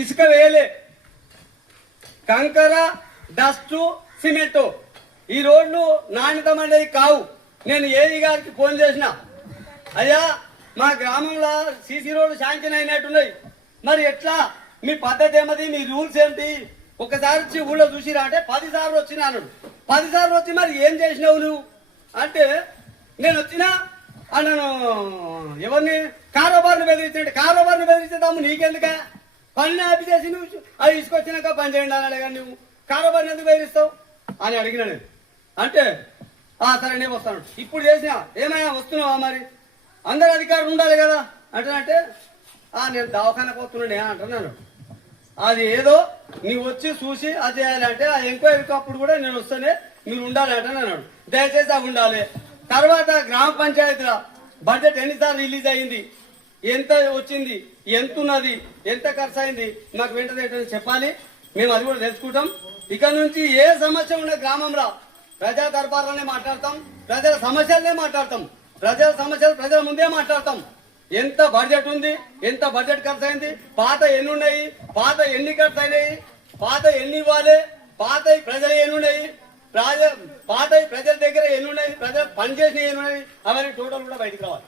ఇసుక వేయలే, కంకర, డస్ట్, సిమెంట్ ఈ రోడ్లు నాణ్యతమైనవి కావు. నేను ఏఈ గారికి ఫోన్ చేసిన, అయ్యా మా గ్రామంలో సీసీ రోడ్లు శాంక్షన్ అయినట్టున్నాయి, మరి ఎట్లా మీ పద్ధతి ఏమది, మీ రూల్స్ ఏంటి, ఒకసారి వచ్చి ఊళ్ళో చూసిరా అంటే 10 సార్లు వచ్చినాను. 10 సార్లు వచ్చి మరి ఏం చేసినావు నువ్వు అంటే, నేను వచ్చినా నన్ను ఎవరిని కారోబార్ని బెదిరించండి, కారోబార్ని బెదిరించేదాము నీకెందుక, పని ఆపి చేసి నువ్వు అది తీసుకొచ్చినాక పని చేయండి అన్నాడు. కానీ నువ్వు కారోబార్ని ఎందుకు బెదిరిస్తావు అని అడిగినా నేను. అంటే సరే నేను వస్తాను, ఇప్పుడు చేసినా ఏమైనా వస్తున్నావా, మరి అందరు అధికారులు ఉండాలి కదా అంటే నేను దవాఖానకు వస్తున్నానే అంటున్నాను. అది ఏదో నీవు వచ్చి చూసి అది చేయాలంటే ఆ ఎంక్వైరీకి అప్పుడు కూడా నేను వస్తేనే మీరు ఉండాలి అంటున్నాను. దయచేసి అవి ఉండాలి. తర్వాత గ్రామ పంచాయతీల బడ్జెట్ ఎన్నిసార్లు రిలీజ్ అయింది, ఎంత వచ్చింది, ఎంత ఉన్నది, ఎంత ఖర్చు అయింది మాకు వెంటనే చెప్పాలి. మేము అది కూడా తెలుసుకుంటాం. ఇక నుంచి ఏ సమస్య ఉన్న గ్రామంలో ప్రజా దర్బార్లోనే మాట్లాడతాం, ప్రజల సమస్యలనే మాట్లాడతాం, ప్రజల సమస్యలు ప్రజల ముందే మాట్లాడతాం. ఎంత బడ్జెట్ ఉంది, ఎంత బడ్జెట్ ఖర్చు అయింది, పాత ఎన్ని ఉన్నాయి, పాత ఎన్ని ఖర్చు అయినాయి, పాత ఎన్ని ఇవ్వాలి, పాత ప్రజలు ఎన్ని ఉన్నాయి, పాత ప్రజల దగ్గర ఎన్ని ఉన్నాయి, ప్రజలు పనిచేసిన ఎన్ని ఉన్నాయి, అవన్నీ టోటల్ కూడా బయటకు రావాలి.